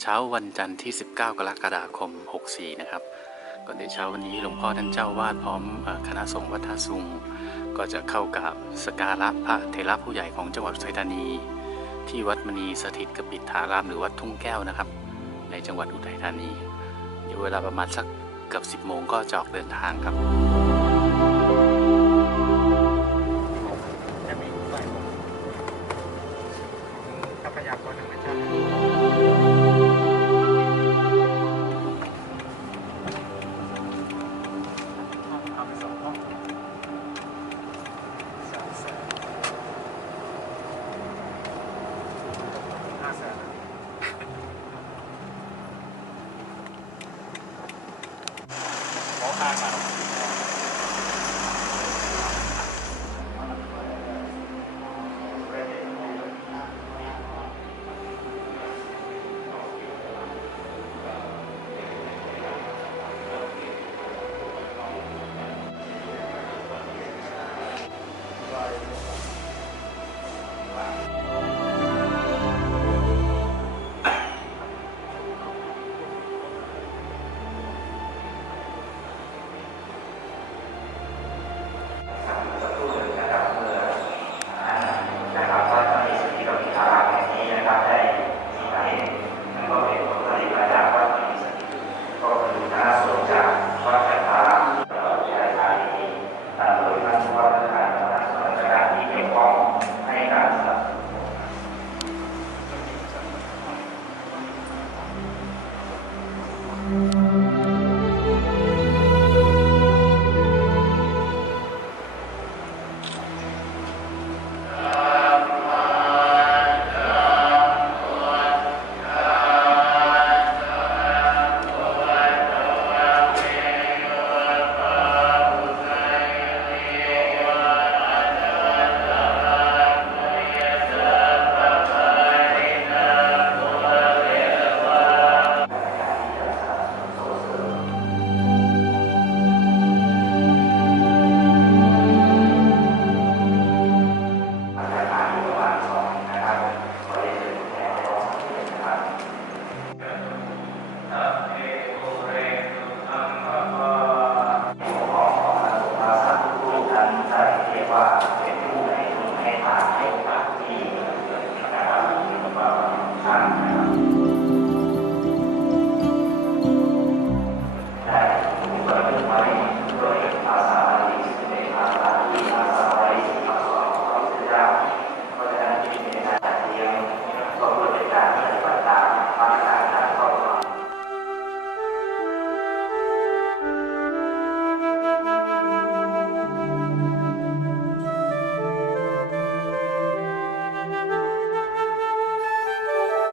เช้าวันจันทร์ที่ 19 กรกฎาคม 64 นะครับ ก่อนในเช้าวันนี้หลวงพ่อท่านเจ้าวาดพร้อมคณะสงฆ์วัดท่าซุง ก็จะเข้ากับสการะพระเถระผู้ใหญ่ของจังหวัดอุยธานี ที่วัดมณีสถิตกปิฐารามหรือวัดทุ่งแก้วนะครับ ในจังหวัดอุทัยธานีเดี๋ยวเวลาประมาณสักเกือบ 10 โมงก็จะออกเดินทางครับ เรียกว่าเป็นผู้ให้ให้ทานให้โอกา